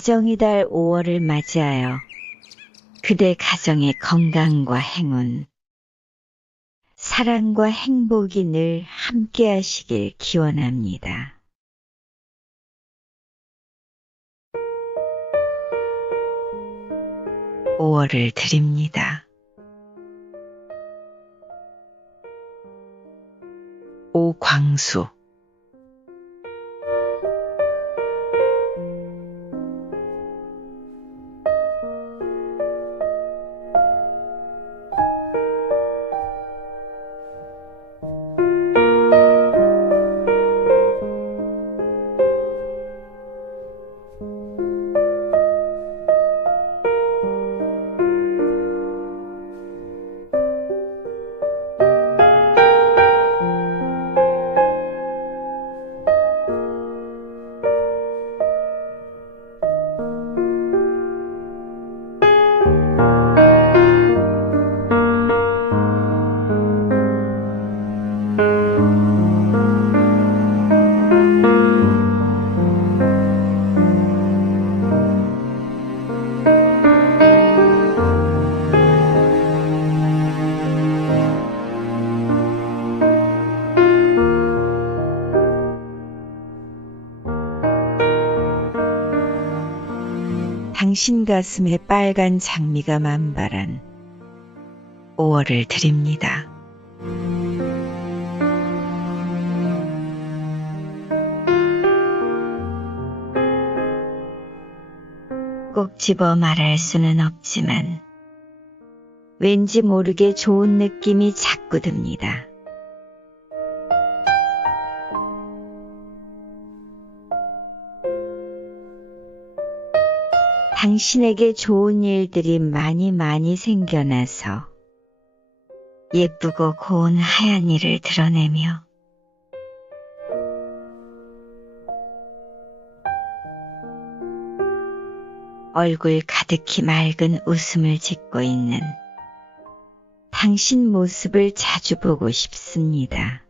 가정의 달 5월을 맞이하여 그대 가정의 건강과 행운, 사랑과 행복이 늘 함께 하시길 기원합니다. 오월을 드립니다. 오광수 당신 가슴에 빨간 장미가 만발한 5월을 드립니다. 꼭 집어 말할 수는 없지만 왠지 모르게 좋은 느낌이 자꾸 듭니다. 당신에게 좋은 일들이 많이 많이 생겨나서 예쁘고 고운 하얀 이를 드러내며 얼굴 가득히 맑은 웃음을 짓고 있는 당신 모습을 자주 보고 싶습니다.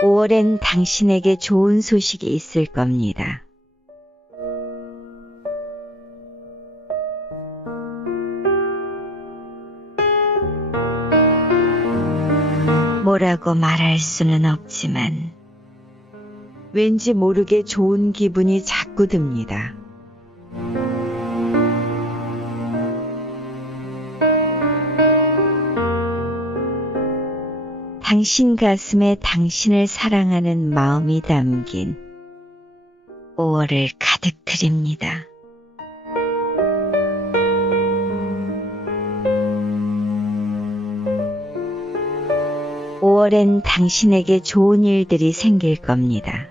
5월엔 당신에게 좋은 소식이 있을 겁니다. 뭐라고 말할 수는 없지만 왠지 모르게 좋은 기분이 자꾸 듭니다. 당신 가슴에 당신을 사랑하는 마음이 담긴 5월을 가득 드립니다. 5월엔 당신에게 좋은 일들이 생길 겁니다.